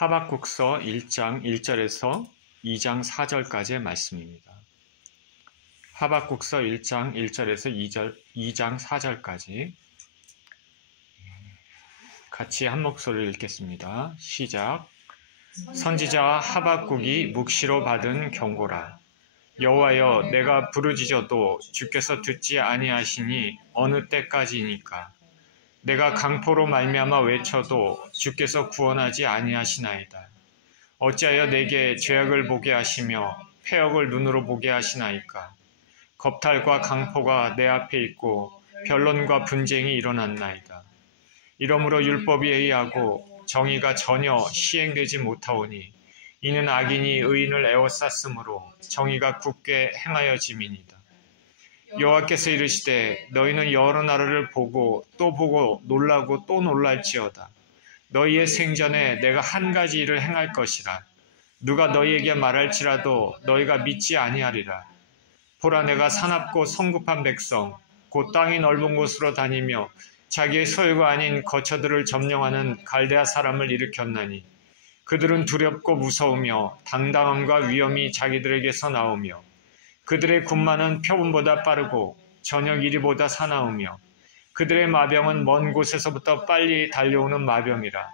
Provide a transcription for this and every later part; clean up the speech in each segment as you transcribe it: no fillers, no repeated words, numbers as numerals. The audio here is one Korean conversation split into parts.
하박국서 1장 1절에서 2장 4절까지의 말씀입니다. 하박국서 1장 1절에서 2장 4절까지 같이 한 목소리를 읽겠습니다. 시작. 선지자 하박국이 묵시로 받은 경고라. 여호와여, 내가 부르짖어도 주께서 듣지 아니하시니 어느 때까지이니까. 내가 강포로 말미암아 외쳐도 주께서 구원하지 아니하시나이다. 어찌하여 내게 죄악을 보게 하시며 패역을 눈으로 보게 하시나이까. 겁탈과 강포가 내 앞에 있고 변론과 분쟁이 일어났나이다. 이러므로 율법이 해이하고 정의가 전혀 시행되지 못하오니 이는 악인이 의인을 에워쌌으므로 정의가 굳게 행하여짐이니이다. 여호와께서 이르시되 너희는 여러 나라를 보고 또 보고 놀라고 또 놀랄지어다. 너희의 생전에 내가 한 가지 일을 행할 것이라. 누가 너희에게 말할지라도 너희가 믿지 아니하리라. 보라, 내가 사납고 성급한 백성 곧 땅이 넓은 곳으로 다니며 자기의 소유가 아닌 거처들을 점령하는 갈대아 사람을 일으켰나니 그들은 두렵고 무서우며 당당함과 위엄이 자기들에게서 나오며 그들의 군마는 표범보다 빠르고 저녁 이리보다 사나우며 그들의 마병은 먼 곳에서부터 빨리 달려오는 마병이라.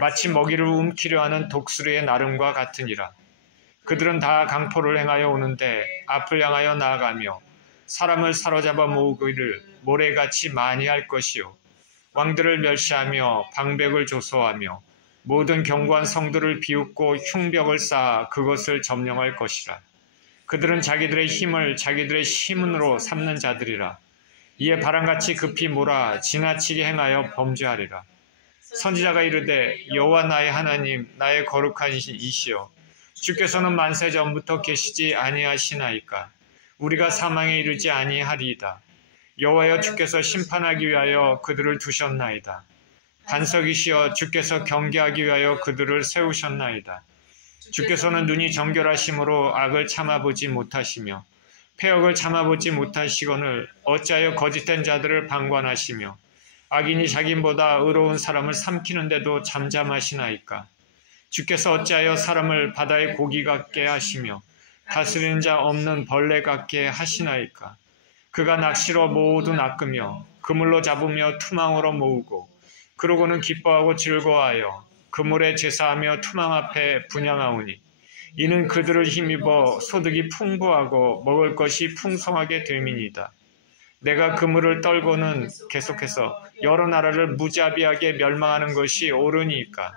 마치 먹이를 움키려 하는 독수리의 나름과 같으니라. 그들은 다 강포를 행하여 오는데 앞을 향하여 나아가며 사람을 사로잡아 모으기를 모래같이 많이 할 것이요. 왕들을 멸시하며 방백을 조소하며 모든 견고한 성들을 비웃고 흉벽을 쌓아 그것을 점령할 것이라. 그들은 자기들의 힘을 자기들의 시문으로 삼는 자들이라. 이에 바람같이 급히 몰아 지나치게 행하여 범죄하리라. 선지자가 이르되 여호와 나의 하나님, 나의 거룩한 이시여, 주께서는 만세 전부터 계시지 아니하시나이까. 우리가 사망에 이르지 아니하리이다. 여호와여, 주께서 심판하기 위하여 그들을 두셨나이다. 반석이시여, 주께서 경계하기 위하여 그들을 세우셨나이다. 주께서는 눈이 정결하심으로 악을 참아보지 못하시며 패역을 참아보지 못하시거늘 어찌하여 거짓된 자들을 방관하시며 악인이 자기보다 의로운 사람을 삼키는데도 잠잠하시나이까. 주께서 어찌하여 사람을 바다의 고기 같게 하시며 다스리는 자 없는 벌레 같게 하시나이까. 그가 낚시로 모두 낚으며 그물로 잡으며 투망으로 모으고 그러고는 기뻐하고 즐거워하여 그물에 제사하며 투망 앞에 분향하오니 이는 그들을 힘입어 소득이 풍부하고 먹을 것이 풍성하게 됨이니이다. 내가 그물을 떨고는 계속해서 여러 나라를 무자비하게 멸망하는 것이 옳으니까.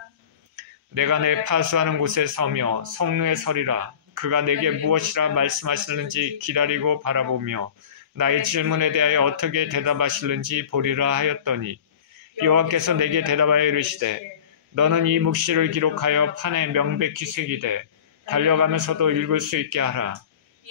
내가 내 파수하는 곳에 서며 성루에 서리라. 그가 내게 무엇이라 말씀하실는지 기다리고 바라보며 나의 질문에 대하여 어떻게 대답하실는지 보리라 하였더니 여호와께서 내게 대답하여 이르시되 너는 이 묵시를 기록하여 판에 명백히 새기되 달려가면서도 읽을 수 있게 하라.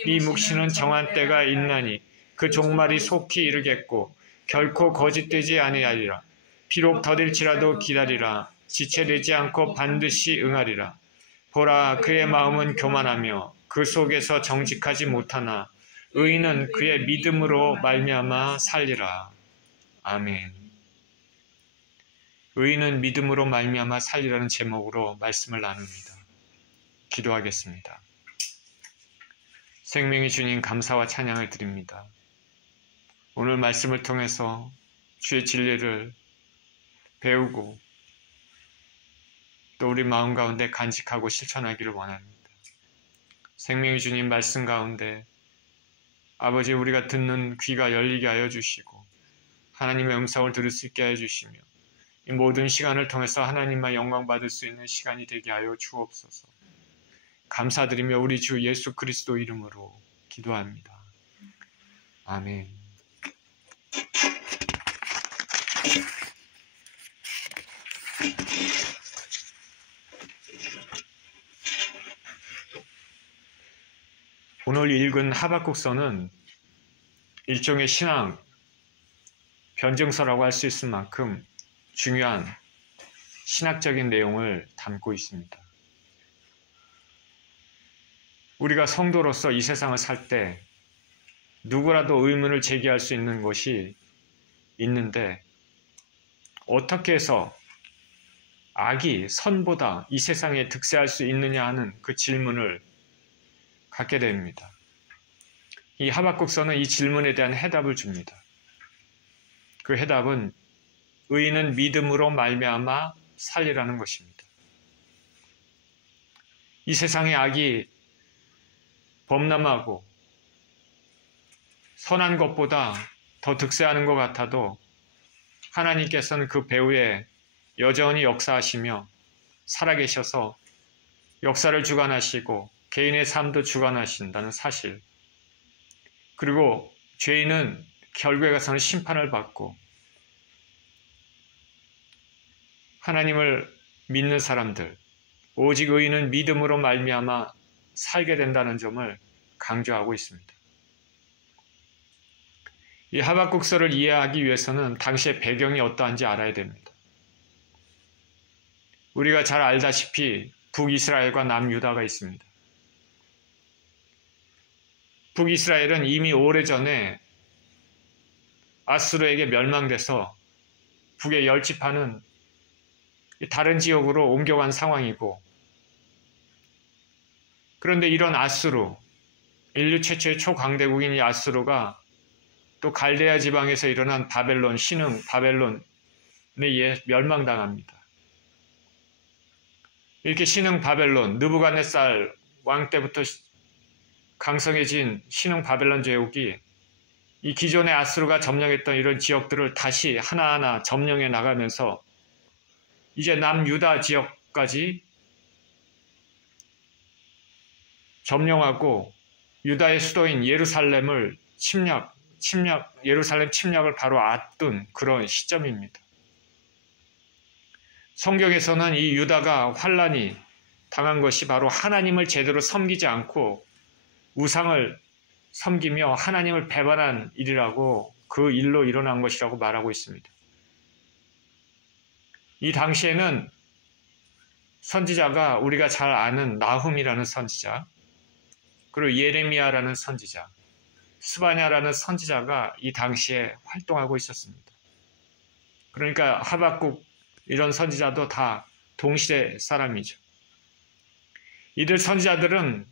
이 묵시는 정한 때가 있나니 그 종말이 속히 이르겠고 결코 거짓되지 아니하리라. 비록 더딜지라도 기다리라. 지체되지 않고 반드시 응하리라. 보라, 그의 마음은 교만하며 그 속에서 정직하지 못하나 의인은 그의 믿음으로 말미암아 살리라. 아멘. 의인은 믿음으로 말미암아 살리라는 제목으로 말씀을 나눕니다. 기도하겠습니다. 생명의 주님, 감사와 찬양을 드립니다. 오늘 말씀을 통해서 주의 진리를 배우고 또 우리 마음 가운데 간직하고 실천하기를 원합니다. 생명의 주님 말씀 가운데 아버지, 우리가 듣는 귀가 열리게 하여 주시고 하나님의 음성을 들을 수 있게 하여 주시며 이 모든 시간을 통해서 하나님만 영광 받을 수 있는 시간이 되게 하여 주옵소서. 감사드리며 우리 주 예수 그리스도 이름으로 기도합니다. 아멘. 오늘 읽은 하박국서는 일종의 신앙 변증서라고 할 수 있을 만큼 중요한 신학적인 내용을 담고 있습니다. 우리가 성도로서 이 세상을 살 때 누구라도 의문을 제기할 수 있는 것이 있는데 어떻게 해서 악이 선보다 이 세상에 득세할 수 있느냐 하는 그 질문을 갖게 됩니다. 이 하박국서는 이 질문에 대한 해답을 줍니다. 그 해답은 의인은 믿음으로 말미암아 살리라는 것입니다. 이 세상의 악이 범람하고 선한 것보다 더 득세하는 것 같아도 하나님께서는 그 배후에 여전히 역사하시며 살아계셔서 역사를 주관하시고 개인의 삶도 주관하신다는 사실, 그리고 죄인은 결국에 가서는 심판을 받고 하나님을 믿는 사람들, 오직 의인은 믿음으로 말미암아 살게 된다는 점을 강조하고 있습니다. 이 하박국서를 이해하기 위해서는 당시의 배경이 어떠한지 알아야 됩니다. 우리가 잘 알다시피 북이스라엘과 남유다가 있습니다. 북이스라엘은 이미 오래전에 아수르에게 멸망돼서 북의 10지파는 다른 지역으로 옮겨간 상황이고, 그런데 이런 아수르, 인류 최초의 초강대국인 이 아수르가 또 갈대아 지방에서 일어난 바벨론, 신흥 바벨론에 의해 멸망당합니다. 이렇게 신흥 바벨론, 느부갓네살 왕 때부터 강성해진 신흥 바벨론 제국이 이 기존의 아수르가 점령했던 이런 지역들을 다시 하나하나 점령해 나가면서 이제 남유다 지역까지 점령하고 유다의 수도인 예루살렘을 예루살렘 침략을 바로 앞둔 그런 시점입니다. 성경에서는 이 유다가 환란이 당한 것이 바로 하나님을 제대로 섬기지 않고 우상을 섬기며 하나님을 배반한 일이라고, 그 일로 일어난 것이라고 말하고 있습니다. 이 당시에는 선지자가 우리가 잘 아는 나훔이라는 선지자, 그리고 예레미야라는 선지자, 스바냐라는 선지자가 이 당시에 활동하고 있었습니다. 그러니까 하박국 이런 선지자도 다 동시대 사람이죠. 이들 선지자들은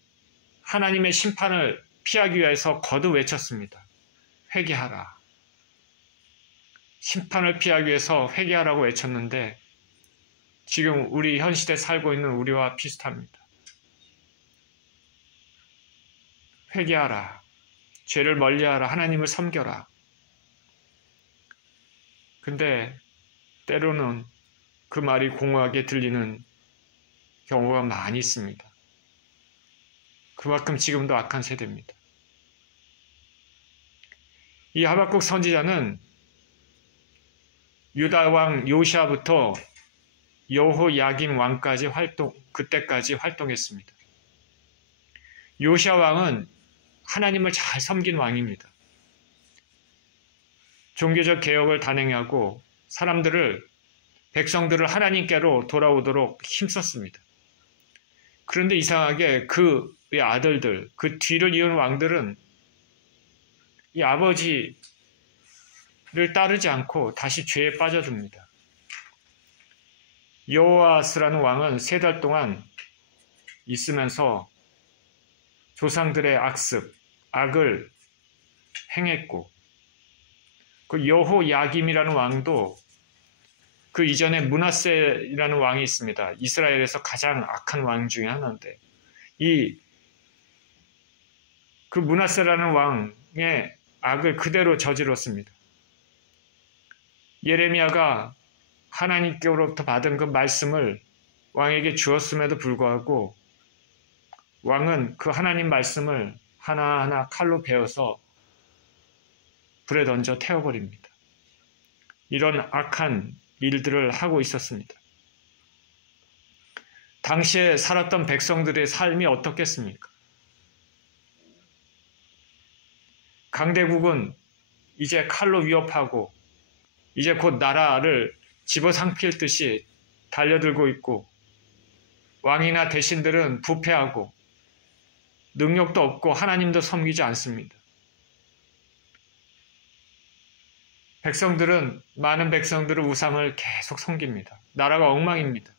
하나님의 심판을 피하기 위해서 거듭 외쳤습니다. 회개하라. 심판을 피하기 위해서 회개하라고 외쳤는데 지금 우리 현 시대에 살고 있는 우리와 비슷합니다. 회개하라. 죄를 멀리하라. 하나님을 섬겨라. 근데 때로는 그 말이 공허하게 들리는 경우가 많이 있습니다. 그만큼 지금도 악한 세대입니다. 이 하박국 선지자는 유다 왕 요시아부터 여호야김 왕까지 그때까지 활동했습니다. 요시아 왕은 하나님을 잘 섬긴 왕입니다. 종교적 개혁을 단행하고 백성들을 하나님께로 돌아오도록 힘썼습니다. 그런데 이상하게 그의 아들들, 그 뒤를 이은 왕들은 이 아버지를 따르지 않고 다시 죄에 빠져듭니다. 여호아스라는 왕은 3달 동안 있으면서 조상들의 악을 행했고, 그 여호야김이라는 왕도 그 이전에 므낫세라는 왕이 있습니다. 이스라엘에서 가장 악한 왕 중에 하나인데 그 므낫세라는 왕의 악을 그대로 저질렀습니다. 예레미야가 하나님께로부터 받은 그 말씀을 왕에게 주었음에도 불구하고 왕은 그 하나님 말씀을 하나하나 칼로 베어서 불에 던져 태워버립니다. 이런 악한 일들을 하고 있었습니다. 당시에 살았던 백성들의 삶이 어떻겠습니까? 강대국은 이제 칼로 위협하고 이제 곧 나라를 집어삼킬 듯이 달려들고 있고, 왕이나 대신들은 부패하고 능력도 없고 하나님도 섬기지 않습니다. 많은 백성들은 우상을 계속 섬깁니다. 나라가 엉망입니다.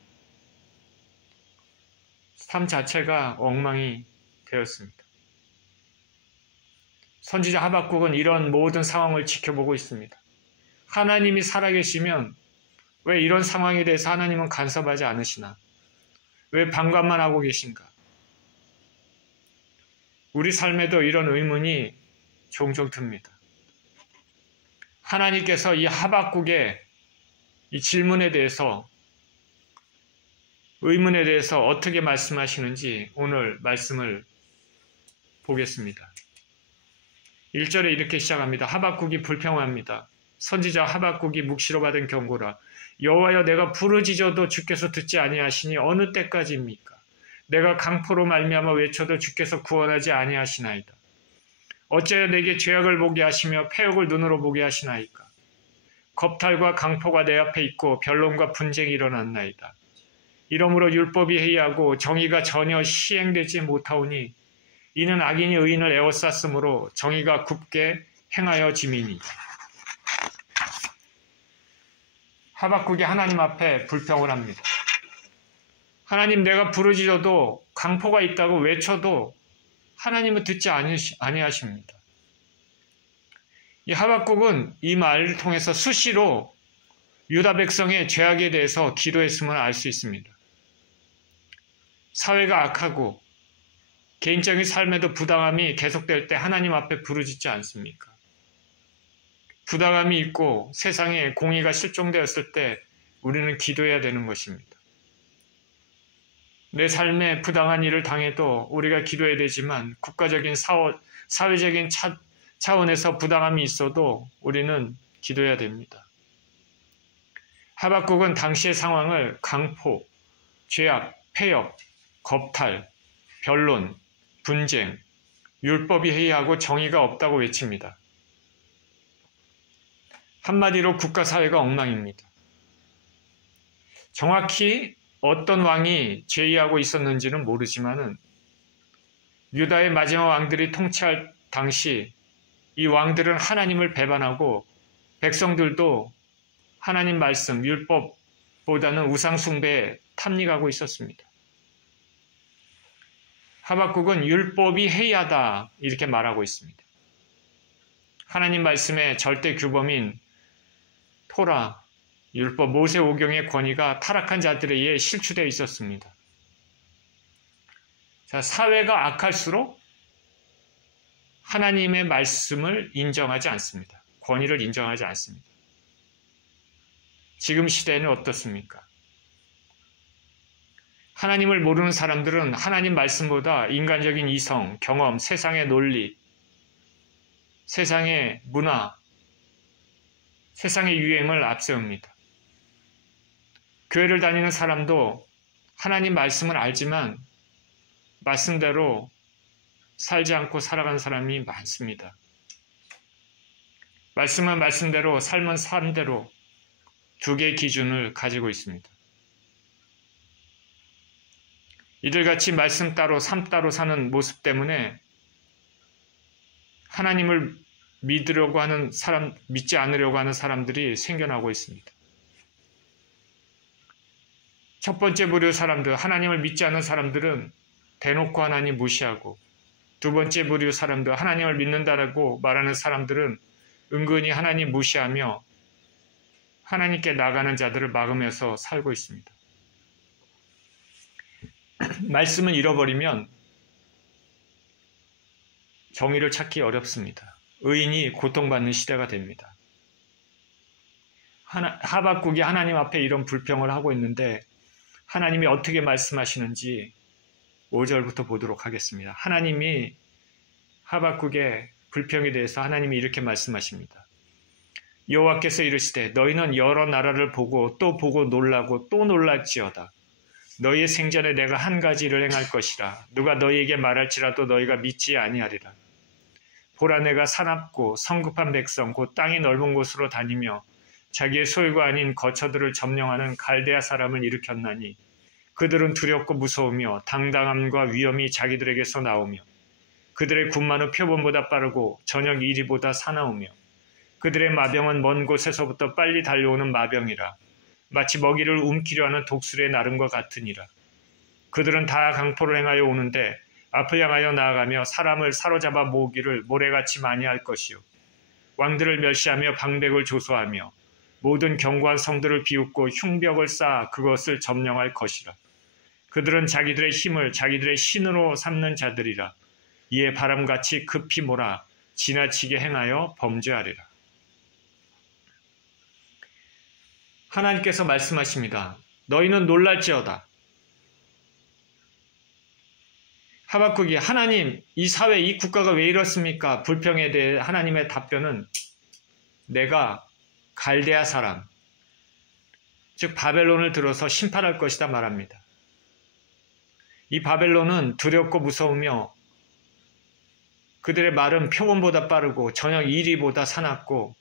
삶 자체가 엉망이 되었습니다. 선지자 하박국은 이런 모든 상황을 지켜보고 있습니다. 하나님이 살아계시면 왜 이런 상황에 대해서 하나님은 간섭하지 않으시나? 왜 방관만 하고 계신가? 우리 삶에도 이런 의문이 종종 듭니다. 하나님께서 이 하박국의 이 질문에 대해서, 의문에 대해서 어떻게 말씀하시는지 오늘 말씀을 보겠습니다. 1절에 이렇게 시작합니다. 하박국이 불평합니다. 선지자 하박국이 묵시로 받은 경고라. 여호와여, 내가 부르짖어도 주께서 듣지 아니하시니 어느 때까지입니까? 내가 강포로 말미암아 외쳐도 주께서 구원하지 아니하시나이다. 어찌하여 내게 죄악을 보게 하시며 패역을 눈으로 보게 하시나이까? 겁탈과 강포가 내 앞에 있고 변론과 분쟁이 일어났나이다. 이러므로 율법이 해이하고 정의가 전혀 시행되지 못하오니 이는 악인이 의인을 에워쌌으므로 정의가 굽게 행하여짐이니. 하박국이 하나님 앞에 불평을 합니다. 하나님, 내가 부르짖어도 강포가 있다고 외쳐도 하나님은 듣지 아니하십니다. 이 하박국은 이 말을 통해서 수시로 유다 백성의 죄악에 대해서 기도했음을 알 수 있습니다. 사회가 악하고 개인적인 삶에도 부당함이 계속될 때 하나님 앞에 부르짖지 않습니까? 부당함이 있고 세상에 공의가 실종되었을 때 우리는 기도해야 되는 것입니다. 내 삶에 부당한 일을 당해도 우리가 기도해야 되지만 국가적인 사회적인 차원에서 부당함이 있어도 우리는 기도해야 됩니다. 하박국은 당시의 상황을 강포, 죄악, 패역, 겁탈, 변론, 분쟁, 율법이 해이하고 정의가 없다고 외칩니다. 한마디로 국가사회가 엉망입니다. 정확히 어떤 왕이 제의하고 있었는지는 모르지만은 유다의 마지막 왕들이 통치할 당시 이 왕들은 하나님을 배반하고 백성들도 하나님 말씀, 율법보다는 우상 숭배에 탐닉하고 있었습니다. 하박국은 율법이 해이하다 이렇게 말하고 있습니다. 하나님 말씀의 절대 규범인 토라, 율법, 모세오경의 권위가 타락한 자들에 의해 실추되어 있었습니다. 자, 사회가 악할수록 하나님의 말씀을 인정하지 않습니다. 권위를 인정하지 않습니다. 지금 시대는 어떻습니까? 하나님을 모르는 사람들은 하나님 말씀보다 인간적인 이성, 경험, 세상의 논리, 세상의 문화, 세상의 유행을 앞세웁니다. 교회를 다니는 사람도 하나님 말씀을 알지만 말씀대로 살지 않고 살아가는 사람이 많습니다. 말씀은 말씀대로, 삶은 삶대로 두 개의 기준을 가지고 있습니다. 이들같이 말씀 따로 삶 따로 사는 모습 때문에 하나님을 믿으려고 하는 사람, 믿지 않으려고 하는 사람들이 생겨나고 있습니다. 첫 번째 부류 사람들, 하나님을 믿지 않는 사람들은 대놓고 하나님 무시하고, 두 번째 부류 사람들, 하나님을 믿는다고 말하는 사람들은 은근히 하나님 무시하며 하나님께 나가는 자들을 막으면서 살고 있습니다. 말씀을 잃어버리면 정의를 찾기 어렵습니다. 의인이 고통받는 시대가 됩니다. 하박국이 하나님 앞에 이런 불평을 하고 있는데 하나님이 어떻게 말씀하시는지 5절부터 보도록 하겠습니다. 하나님이 하박국의 불평에 대해서 하나님이 이렇게 말씀하십니다. 여호와께서 이르시되 너희는 여러 나라를 보고 또 보고 놀라고 또 놀랄지어다. 너희의 생전에 내가 한 가지 일을 행할 것이라. 누가 너희에게 말할지라도 너희가 믿지 아니하리라. 보라, 내가 사납고 성급한 백성 곧 땅이 넓은 곳으로 다니며 자기의 소유가 아닌 거처들을 점령하는 갈대아 사람을 일으켰나니 그들은 두렵고 무서우며 당당함과 위엄이 자기들에게서 나오며 그들의 군마는 표범보다 빠르고 저녁 이리보다 사나우며 그들의 마병은 먼 곳에서부터 빨리 달려오는 마병이라. 마치 먹이를 움키려 하는 독수리의 나름과 같으니라. 그들은 다 강포를 행하여 오는데 앞을 향하여 나아가며 사람을 사로잡아 모으기를 모래같이 많이 할 것이요. 왕들을 멸시하며 방백을 조소하며 모든 견고한 성들을 비웃고 흉벽을 쌓아 그것을 점령할 것이라. 그들은 자기들의 힘을 자기들의 신으로 삼는 자들이라. 이에 바람같이 급히 몰아 지나치게 행하여 범죄하리라. 하나님께서 말씀하십니다. 너희는 놀랄지어다. 하박국이 하나님, 이 사회, 이 국가가 왜 이렇습니까? 불평에 대해 하나님의 답변은 내가 갈대아 사람, 즉 바벨론을 들어서 심판할 것이다 말합니다. 이 바벨론은 두렵고 무서우며 그들의 말은 표범보다 빠르고 저녁 이리보다 사납고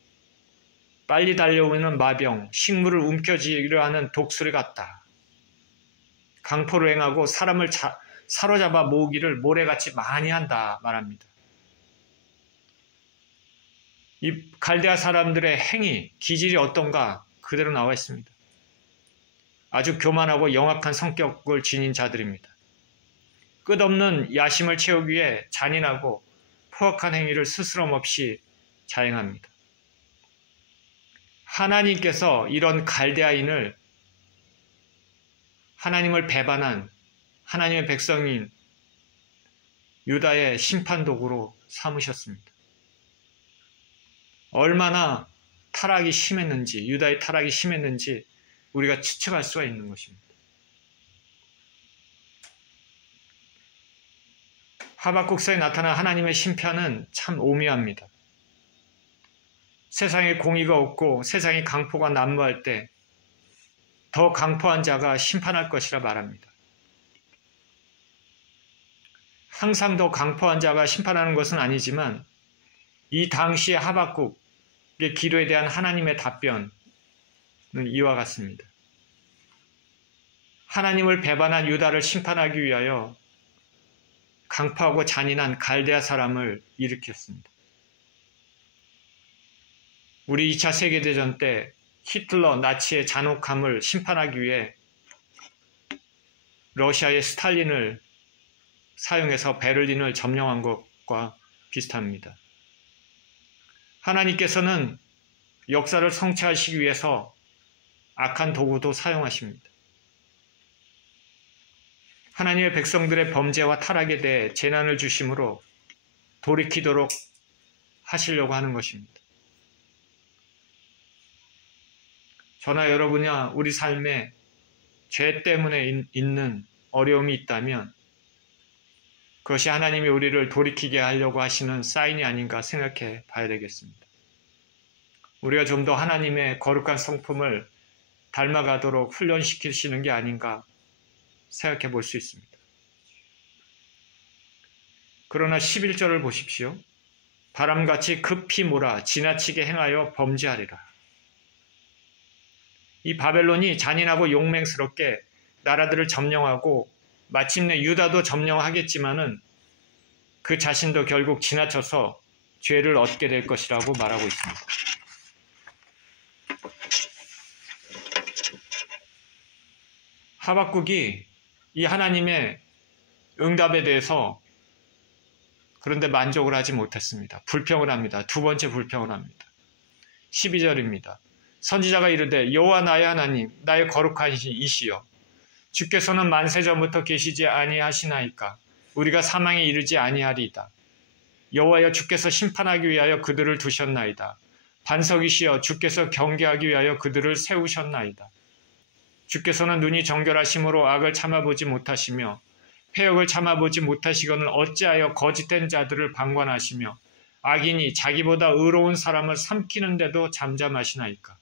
빨리 달려오는 마병, 식물을 움켜쥐려 하는 독수리 같다. 강포를 행하고 사람을 사로잡아 모으기를 모래같이 많이 한다 말합니다. 이 갈대아 사람들의 행위, 기질이 어떤가 그대로 나와 있습니다. 아주 교만하고 영악한 성격을 지닌 자들입니다. 끝없는 야심을 채우기 위해 잔인하고 포악한 행위를 스스럼 없이 자행합니다. 하나님께서 이런 갈대아인을 하나님을 배반한 하나님의 백성인 유다의 심판도구로 삼으셨습니다. 얼마나 타락이 심했는지, 유다의 타락이 심했는지 우리가 추측할 수가 있는 것입니다. 하박국서에 나타난 하나님의 심판은 참 오묘합니다. 세상에 공의가 없고 세상에 강포가 난무할 때 더 강포한 자가 심판할 것이라 말합니다. 항상 더 강포한 자가 심판하는 것은 아니지만 이 당시의 하박국의 기도에 대한 하나님의 답변은 이와 같습니다. 하나님을 배반한 유다를 심판하기 위하여 강포하고 잔인한 갈대아 사람을 일으켰습니다. 우리 2차 세계대전 때 히틀러, 나치의 잔혹함을 심판하기 위해 러시아의 스탈린을 사용해서 베를린을 점령한 것과 비슷합니다. 하나님께서는 역사를 성취하시기 위해서 악한 도구도 사용하십니다. 하나님의 백성들의 범죄와 타락에 대해 재난을 주심으로 돌이키도록 하시려고 하는 것입니다. 저나 여러분이나 우리 삶에 죄 때문에 있는 어려움이 있다면 그것이 하나님이 우리를 돌이키게 하려고 하시는 사인이 아닌가 생각해 봐야 되겠습니다. 우리가 좀 더 하나님의 거룩한 성품을 닮아가도록 훈련시키시는 게 아닌가 생각해 볼 수 있습니다. 그러나 11절을 보십시오. 바람같이 급히 몰아 지나치게 행하여 범죄하리라. 이 바벨론이 잔인하고 용맹스럽게 나라들을 점령하고 마침내 유다도 점령하겠지만은 그 자신도 결국 지나쳐서 죄를 얻게 될 것이라고 말하고 있습니다. 하박국이 이 하나님의 응답에 대해서 그런데 만족을 하지 못했습니다. 불평을 합니다. 두 번째 불평을 합니다. 12절입니다. 선지자가 이르되 여호와 나의 하나님 나의 거룩한 이시여 주께서는 만세 전부터 계시지 아니하시나이까 우리가 사망에 이르지 아니하리이다. 여호와여 주께서 심판하기 위하여 그들을 두셨나이다. 반석이시여 주께서 경계하기 위하여 그들을 세우셨나이다. 주께서는 눈이 정결하심으로 악을 참아보지 못하시며 패역을 참아보지 못하시거늘 어찌하여 거짓된 자들을 방관하시며 악인이 자기보다 의로운 사람을 삼키는데도 잠잠하시나이까.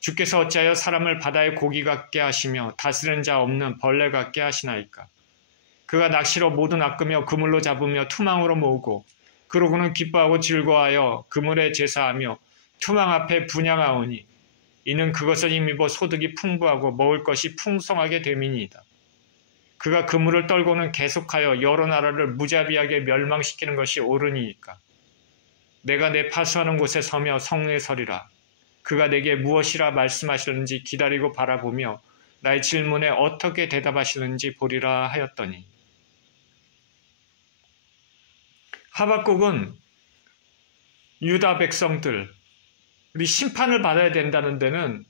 주께서 어찌하여 사람을 바다의 고기 같게 하시며 다스리는 자 없는 벌레 같게 하시나이까. 그가 낚시로 모두 낚으며 그물로 잡으며 투망으로 모으고 그러고는 기뻐하고 즐거워하여 그물에 제사하며 투망 앞에 분향하오니 이는 그것을 힘입어 소득이 풍부하고 먹을 것이 풍성하게 됨이니이다. 그가 그물을 떨고는 계속하여 여러 나라를 무자비하게 멸망시키는 것이 옳으니이까. 내가 내 파수하는 곳에 서며 성내에 서리라. 그가 내게 무엇이라 말씀하시는지 기다리고 바라보며 나의 질문에 어떻게 대답하시는지 보리라 하였더니, 하박국은 유다 백성들, 우리 심판을 받아야 된다는 데는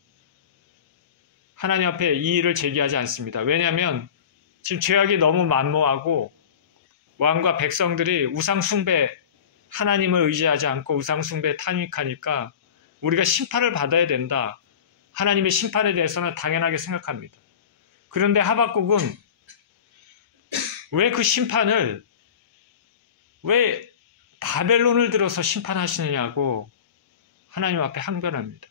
하나님 앞에 이의를 제기하지 않습니다. 왜냐하면 지금 죄악이 너무 만무하고 왕과 백성들이 우상숭배, 하나님을 의지하지 않고 우상숭배에 탄익하니까 우리가 심판을 받아야 된다. 하나님의 심판에 대해서는 당연하게 생각합니다. 그런데 하박국은 왜 그 심판을, 왜 바벨론을 들어서 심판하시느냐고 하나님 앞에 항변합니다.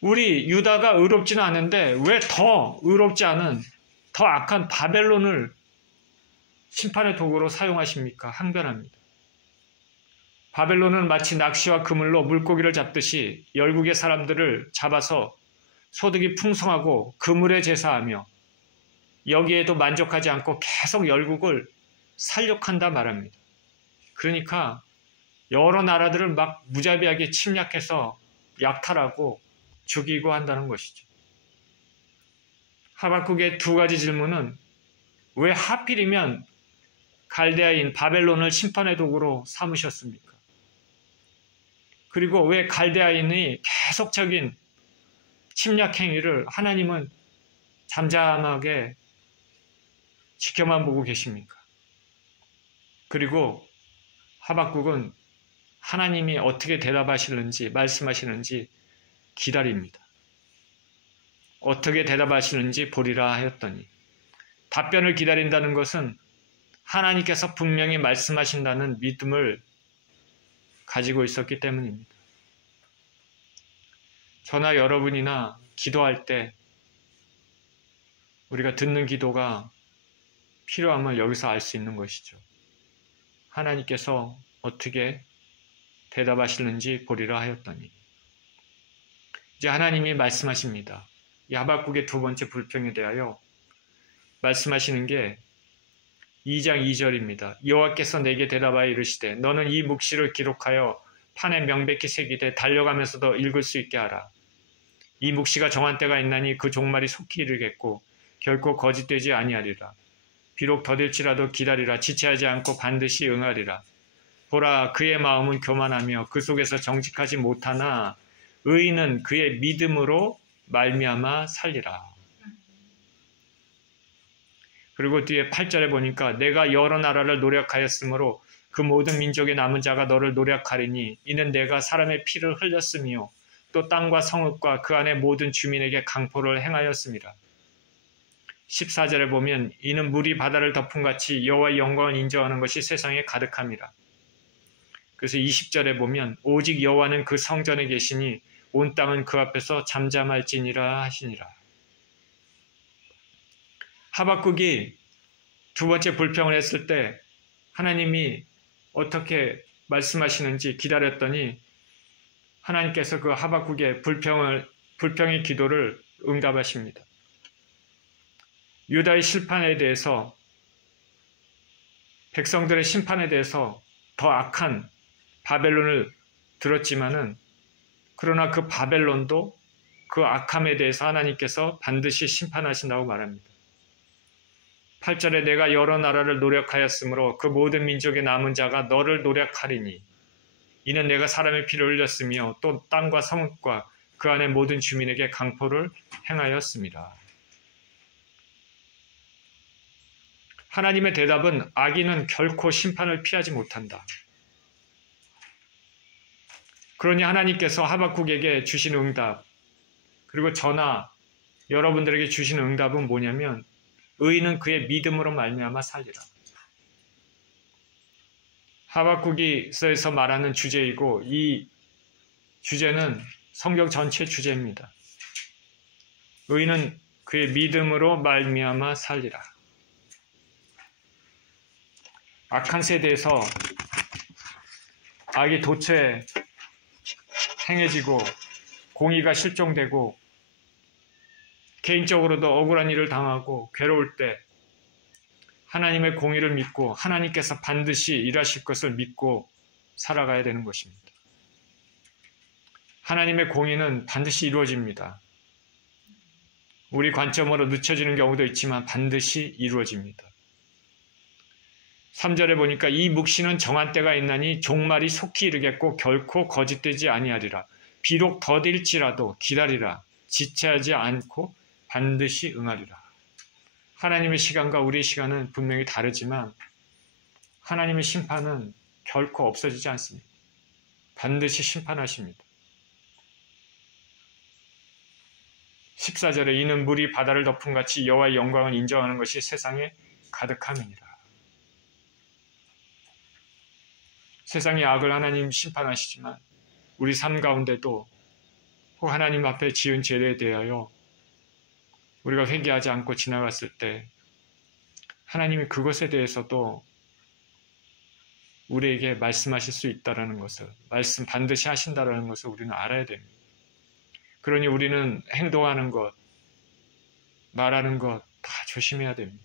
우리 유다가 의롭지는 않은데 왜 더 의롭지 않은, 더 악한 바벨론을 심판의 도구로 사용하십니까? 항변합니다. 바벨론은 마치 낚시와 그물로 물고기를 잡듯이 열국의 사람들을 잡아서 소득이 풍성하고 그물에 제사하며 여기에도 만족하지 않고 계속 열국을 살육한다 말합니다. 그러니까 여러 나라들을 막 무자비하게 침략해서 약탈하고 죽이고 한다는 것이죠. 하박국의 두 가지 질문은 왜 하필이면 갈대아인 바벨론을 심판의 도구로 삼으셨습니까? 그리고 왜 갈대아인의 계속적인 침략 행위를 하나님은 잠잠하게 지켜만 보고 계십니까? 그리고 하박국은 하나님이 어떻게 대답하시는지, 말씀하시는지 기다립니다. 어떻게 대답하시는지 보리라 하였더니, 답변을 기다린다는 것은 하나님께서 분명히 말씀하신다는 믿음을 가지고 있었기 때문입니다. 저나 여러분이나 기도할 때 우리가 듣는 기도가 필요함을 여기서 알 수 있는 것이죠. 하나님께서 어떻게 대답하시는지 보리라 하였더니, 이제 하나님이 말씀하십니다. 이 하박국의 두 번째 불평에 대하여 말씀하시는 게 2장 2절입니다. 여호와께서 내게 대답하여 이르시되 너는 이 묵시를 기록하여 판에 명백히 새기되 달려가면서도 읽을 수 있게 하라. 이 묵시가 정한 때가 있나니 그 종말이 속히 이르겠고 결코 거짓되지 아니하리라. 비록 더딜지라도 기다리라. 지체하지 않고 반드시 응하리라. 보라, 그의 마음은 교만하며 그 속에서 정직하지 못하나 의인은 그의 믿음으로 말미암아 살리라. 그리고 뒤에 8절에 보니까 내가 여러 나라를 노력하였으므로 그 모든 민족의 남은 자가 너를 노력하리니 이는 내가 사람의 피를 흘렸으며 또 땅과 성읍과 그 안의 모든 주민에게 강포를 행하였습니다. 14절에 보면 이는 물이 바다를 덮음같이 여호와의 영광을 인정하는 것이 세상에 가득합니다. 그래서 20절에 보면 오직 여호와는 그 성전에 계시니 온 땅은 그 앞에서 잠잠할지니라 하시니라. 하박국이 두 번째 불평을 했을 때 하나님이 어떻게 말씀하시는지 기다렸더니 하나님께서 그 하박국의 불평의 기도를 응답하십니다. 유다의 심판에 대해서, 백성들의 심판에 대해서 더 악한 바벨론을 들었지만은, 그러나 그 바벨론도 그 악함에 대해서 하나님께서 반드시 심판하신다고 말합니다. 8절에 내가 여러 나라를 노력하였으므로 그 모든 민족의 남은 자가 너를 노력하리니 이는 내가 사람의 피를 흘렸으며 또 땅과 성읍과 그 안의 모든 주민에게 강포를 행하였습니다. 하나님의 대답은 악인은 결코 심판을 피하지 못한다. 그러니 하나님께서 하박국에게 주신 응답, 그리고 저나 여러분들에게 주신 응답은 뭐냐면 의인은 그의 믿음으로 말미암아 살리라. 하박국에서 말하는 주제이고 이 주제는 성경 전체 주제입니다. 의인은 그의 믿음으로 말미암아 살리라. 악한 세대에서 악이 도처에 행해지고 공의가 실종되고 개인적으로도 억울한 일을 당하고 괴로울 때 하나님의 공의를 믿고 하나님께서 반드시 일하실 것을 믿고 살아가야 되는 것입니다. 하나님의 공의는 반드시 이루어집니다. 우리 관점으로 늦춰지는 경우도 있지만 반드시 이루어집니다. 3절에 보니까 이 묵시는 정한 때가 있나니 종말이 속히 이르겠고 결코 거짓되지 아니하리라. 비록 더딜지라도 기다리라. 지체하지 않고 반드시 응하리라. 하나님의 시간과 우리의 시간은 분명히 다르지만 하나님의 심판은 결코 없어지지 않습니다. 반드시 심판하십니다. 14절에 이는 물이 바다를 덮은 같이 여호와의 영광을 인정하는 것이 세상에 가득함이니라. 세상의 악을 하나님 심판하시지만 우리 삶 가운데도 혹 하나님 앞에 지은 죄에 대하여 우리가 회개하지 않고 지나갔을 때 하나님이 그것에 대해서도 우리에게 말씀하실 수 있다는 것을, 말씀 반드시 하신다는 것을 우리는 알아야 됩니다. 그러니 우리는 행동하는 것, 말하는 것 다 조심해야 됩니다.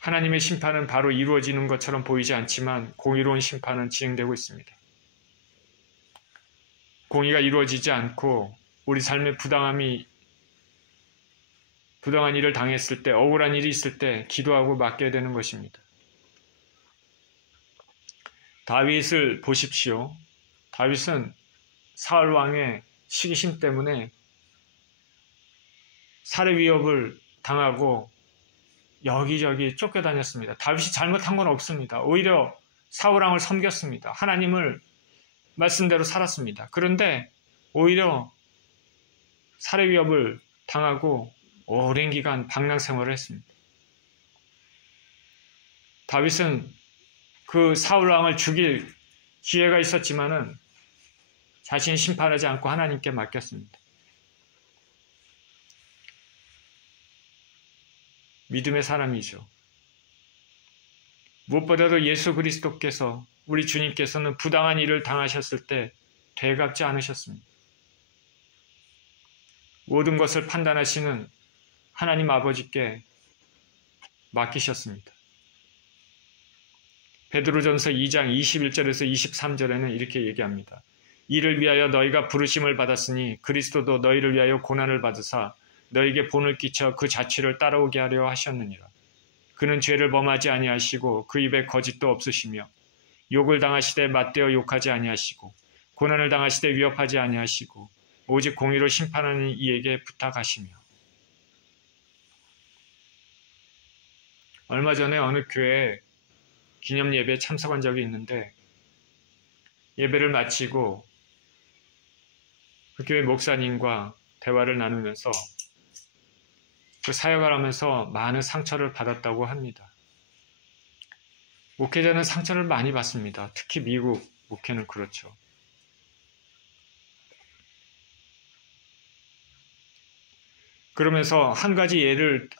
하나님의 심판은 바로 이루어지는 것처럼 보이지 않지만 공의로운 심판은 진행되고 있습니다. 공의가 이루어지지 않고 우리 삶에 부당한 일을 당했을 때, 억울한 일이 있을 때 기도하고 맡겨야 되는 것입니다. 다윗을 보십시오. 다윗은 사울 왕의 시기심 때문에 살해 위협을 당하고 여기저기 쫓겨다녔습니다. 다윗이 잘못한 건 없습니다. 오히려 사울 왕을 섬겼습니다. 하나님을 말씀대로 살았습니다. 그런데 오히려 살해 위협을 당하고 오랜 기간 방랑 생활을 했습니다. 다윗은 그 사울 왕을 죽일 기회가 있었지만은 자신이 심판하지 않고 하나님께 맡겼습니다. 믿음의 사람이죠. 무엇보다도 예수 그리스도께서, 우리 주님께서는 부당한 일을 당하셨을 때 되갚지 않으셨습니다. 모든 것을 판단하시는 하나님 아버지께 맡기셨습니다. 베드로전서 2장 21절에서 23절에는 이렇게 얘기합니다. 이를 위하여 너희가 부르심을 받았으니 그리스도도 너희를 위하여 고난을 받으사 너희에게 본을 끼쳐 그 자취를 따라오게 하려 하셨느니라. 그는 죄를 범하지 아니하시고 그 입에 거짓도 없으시며 욕을 당하시되 맞대어 욕하지 아니하시고 고난을 당하시되 위협하지 아니하시고 오직 공의로 심판하는 이에게 부탁하시며. 얼마 전에 어느 교회에 기념 예배에 참석한 적이 있는데 예배를 마치고 그 교회 목사님과 대화를 나누면서 그 사역을 하면서 많은 상처를 받았다고 합니다. 목회자는 상처를 많이 받습니다. 특히 미국 목회는 그렇죠. 그러면서 한 가지 예를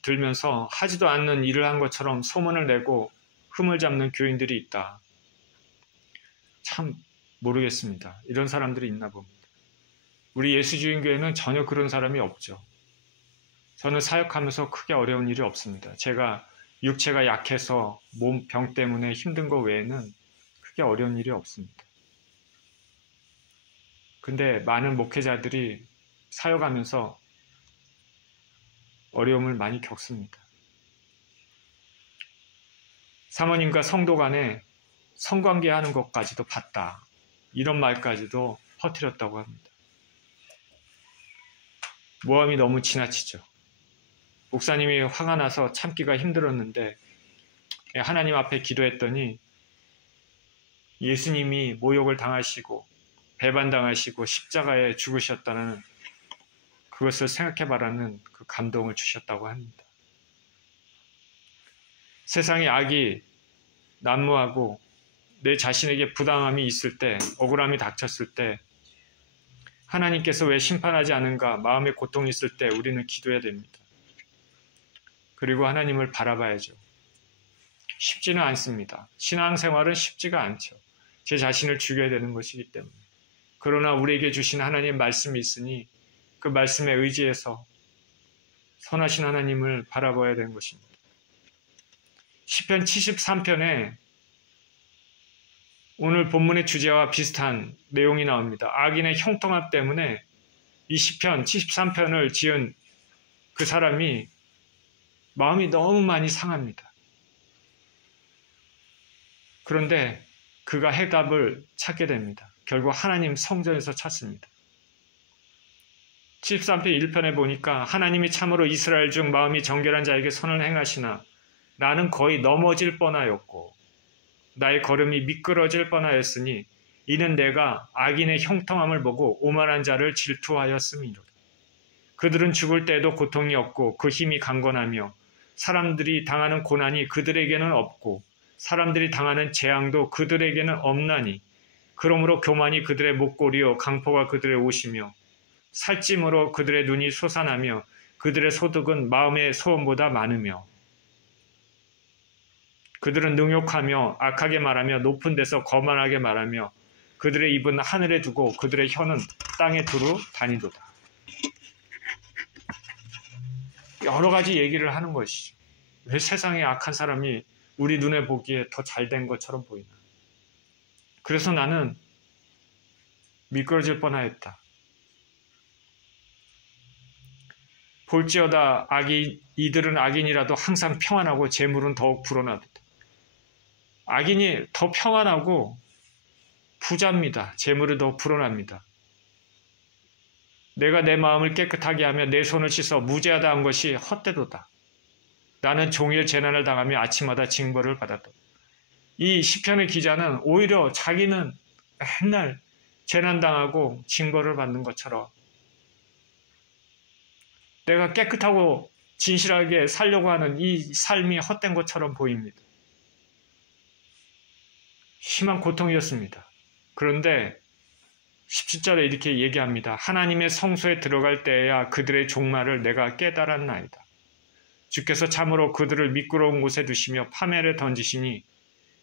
들면서 하지도 않는 일을 한 것처럼 소문을 내고 흠을 잡는 교인들이 있다. 참 모르겠습니다. 이런 사람들이 있나 봅니다. 우리 예수주인교회는 전혀 그런 사람이 없죠. 저는 사역하면서 크게 어려운 일이 없습니다. 제가 육체가 약해서 몸병 때문에 힘든 거 외에는 크게 어려운 일이 없습니다. 근데 많은 목회자들이 사역하면서 어려움을 많이 겪습니다. 사모님과 성도 간에 성관계하는 것까지도 봤다. 이런 말까지도 퍼뜨렸다고 합니다. 모함이 너무 지나치죠. 목사님이 화가 나서 참기가 힘들었는데 하나님 앞에 기도했더니 예수님이 모욕을 당하시고 배반당하시고 십자가에 죽으셨다는 그것을 생각해봐라는 그 감동을 주셨다고 합니다. 세상에 악이 난무하고 내 자신에게 부당함이 있을 때, 억울함이 닥쳤을 때 하나님께서 왜 심판하지 않은가 마음에 고통이 있을 때 우리는 기도해야 됩니다. 그리고 하나님을 바라봐야죠. 쉽지는 않습니다. 신앙생활은 쉽지가 않죠. 제 자신을 죽여야 되는 것이기 때문에. 그러나 우리에게 주신 하나님의 말씀이 있으니 그 말씀에 의지해서 선하신 하나님을 바라봐야 되는 것입니다. 시편 73편에 오늘 본문의 주제와 비슷한 내용이 나옵니다. 악인의 형통함 때문에 이 시편 73편을 지은 그 사람이 마음이 너무 많이 상합니다. 그런데 그가 해답을 찾게 됩니다. 결국 하나님 성전에서 찾습니다. 73편 1편에 보니까 하나님이 참으로 이스라엘 중 마음이 정결한 자에게 선을 행하시나 나는 거의 넘어질 뻔하였고 나의 걸음이 미끄러질 뻔하였으니 이는 내가 악인의 형통함을 보고 오만한 자를 질투하였음이로다. 그들은 죽을 때에도 고통이 없고 그 힘이 강건하며 사람들이 당하는 고난이 그들에게는 없고 사람들이 당하는 재앙도 그들에게는 없나니 그러므로 교만이 그들의 목걸이요 강포가 그들의 옷이며 살찜으로 그들의 눈이 솟아나며 그들의 소득은 마음의 소원보다 많으며 그들은 능욕하며 악하게 말하며 높은 데서 거만하게 말하며 그들의 입은 하늘에 두고 그들의 혀는 땅에 두루 다니도다. 여러 가지 얘기를 하는 것이죠. 왜 세상에 악한 사람이 우리 눈에 보기에 더 잘된 것처럼 보이나. 그래서 나는 미끄러질 뻔하였다. 볼지어다 이들은 악인이라도 항상 평안하고 재물은 더욱 불어나도다. 악인이 더 평안하고 부자입니다. 재물이 더 불어납니다. 내가 내 마음을 깨끗하게 하며 내 손을 씻어 무죄하다 한 것이 헛되도다. 나는 종일 재난을 당하며 아침마다 징벌을 받았다. 이 시편의 기자는 오히려 자기는 맨날 재난당하고 징벌을 받는 것처럼 내가 깨끗하고 진실하게 살려고 하는 이 삶이 헛된 것처럼 보입니다. 심한 고통이었습니다. 그런데 17절에 이렇게 얘기합니다. 하나님의 성소에 들어갈 때에야 그들의 종말을 내가 깨달았나이다. 주께서 참으로 그들을 미끄러운 곳에 두시며 파멸에 던지시니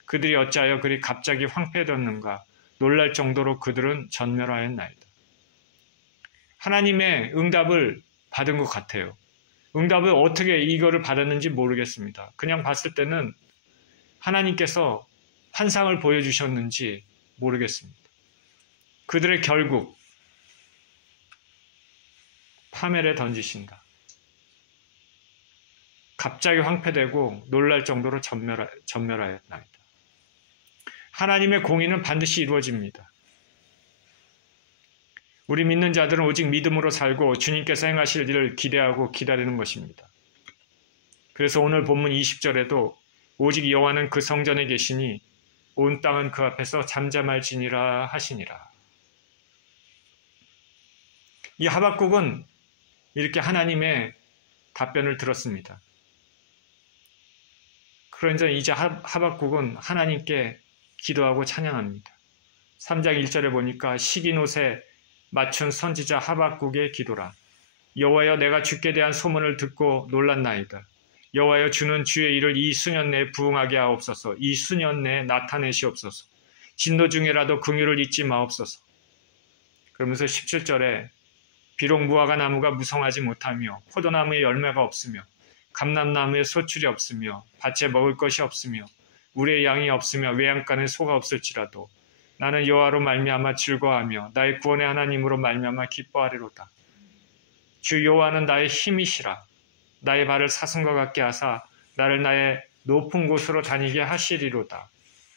그들이 어찌하여 그리 갑자기 황폐해졌는가. 놀랄 정도로 그들은 전멸하였나이다. 하나님의 응답을 받은 것 같아요. 응답을 어떻게 이거를 받았는지 모르겠습니다. 그냥 봤을 때는 하나님께서 환상을 보여주셨는지 모르겠습니다. 그들의 결국 파멸에 던지신다. 갑자기 황폐되고 놀랄 정도로 전멸하였나이다. 하나님의 공의는 반드시 이루어집니다. 우리 믿는 자들은 오직 믿음으로 살고 주님께서 행하실 일을 기대하고 기다리는 것입니다. 그래서 오늘 본문 20절에도 오직 여호와는 그 성전에 계시니 온 땅은 그 앞에서 잠잠할지니라 하시니라. 이 하박국은 이렇게 하나님의 답변을 들었습니다. 그러자 이제 하박국은 하나님께 기도하고 찬양합니다. 3장 1절에 보니까 식인 옷에 맞춘 선지자 하박국의 기도라. 여호와여 내가 주께 대한 소문을 듣고 놀랐나이다. 여호와여 주는 주의 일을 이 수년 내에 부응하게 하옵소서. 이 수년 내에 나타내시옵소서. 진노 중에라도 긍휼을 잊지 마옵소서. 그러면서 17절에 비록 무화과 나무가 무성하지 못하며 포도나무에 열매가 없으며 감람나무에 소출이 없으며 밭에 먹을 것이 없으며 우리의 양이 없으며 외양간에 소가 없을지라도 나는 여호와로 말미암아 즐거워하며 나의 구원의 하나님으로 말미암아 기뻐하리로다. 주 여호와는 나의 힘이시라. 나의 발을 사슴과 같게 하사 나를 나의 높은 곳으로 다니게 하시리로다.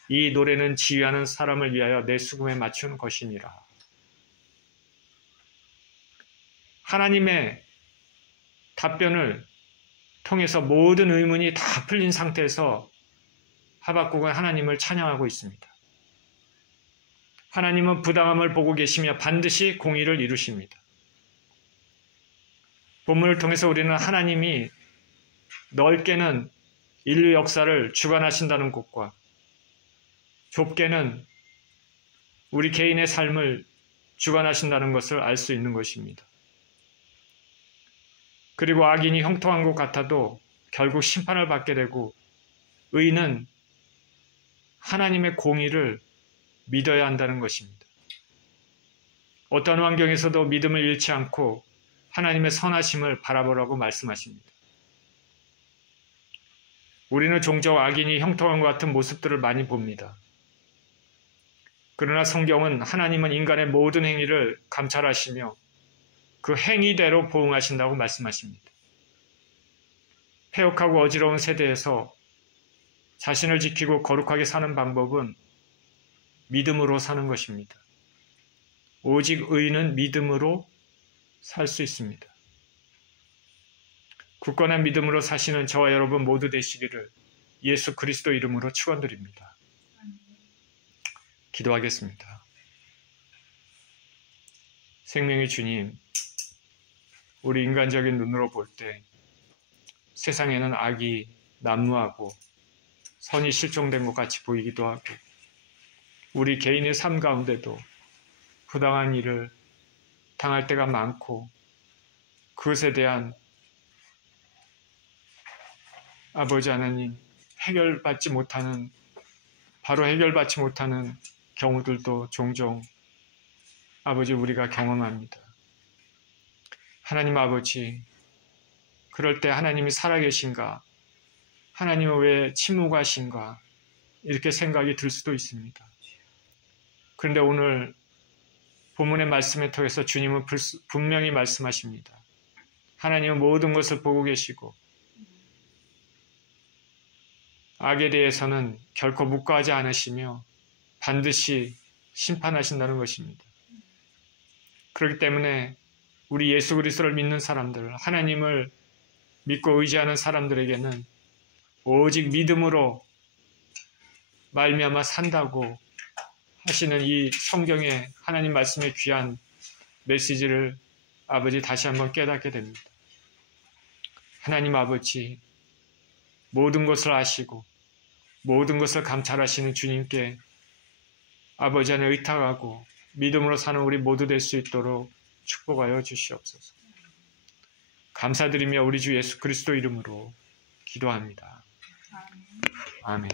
이 노래는 지휘하는 사람을 위하여 내 수금에 맞춘 것이니라. 하나님의 답변을 통해서 모든 의문이 다 풀린 상태에서 하박국은 하나님을 찬양하고 있습니다. 하나님은 부당함을 보고 계시며 반드시 공의를 이루십니다. 본문을 통해서 우리는 하나님이 넓게는 인류 역사를 주관하신다는 것과 좁게는 우리 개인의 삶을 주관하신다는 것을 알 수 있는 것입니다. 그리고 악인이 형통한 것 같아도 결국 심판을 받게 되고 의인은 하나님의 공의를 믿어야 한다는 것입니다. 어떤 환경에서도 믿음을 잃지 않고 하나님의 선하심을 바라보라고 말씀하십니다. 우리는 종종 악인이 형통한 것 같은 모습들을 많이 봅니다. 그러나 성경은 하나님은 인간의 모든 행위를 감찰하시며 그 행위대로 보응하신다고 말씀하십니다. 폐역하고 어지러운 세대에서 자신을 지키고 거룩하게 사는 방법은 믿음으로 사는 것입니다. 오직 의인은 믿음으로 살 수 있습니다. 굳건한 믿음으로 사시는 저와 여러분 모두 되시기를 예수 그리스도 이름으로 축원드립니다. 기도하겠습니다. 생명의 주님, 우리 인간적인 눈으로 볼 때 세상에는 악이 난무하고 선이 실종된 것 같이 보이기도 하고 우리 개인의 삶 가운데도 부당한 일을 당할 때가 많고 그것에 대한 아버지 하나님 바로 해결받지 못하는 경우들도 종종 아버지 우리가 경험합니다. 하나님 아버지, 그럴 때 하나님이 살아계신가? 하나님은 왜 침묵하신가? 이렇게 생각이 들 수도 있습니다. 그런데 오늘 본문의 말씀에 통해서 주님은 분명히 말씀하십니다. 하나님은 모든 것을 보고 계시고 악에 대해서는 결코 묵과하지 않으시며 반드시 심판하신다는 것입니다. 그렇기 때문에 우리 예수 그리스도를 믿는 사람들, 하나님을 믿고 의지하는 사람들에게는 오직 믿음으로 말미암아 산다고 하시는 이 성경의 하나님 말씀의 귀한 메시지를 아버지 다시 한번 깨닫게 됩니다. 하나님 아버지, 모든 것을 아시고 모든 것을 감찰하시는 주님께 아버지 안에 의탁하고 믿음으로 사는 우리 모두 될 수 있도록 축복하여 주시옵소서. 감사드리며 우리 주 예수 그리스도 이름으로 기도합니다. 아멘.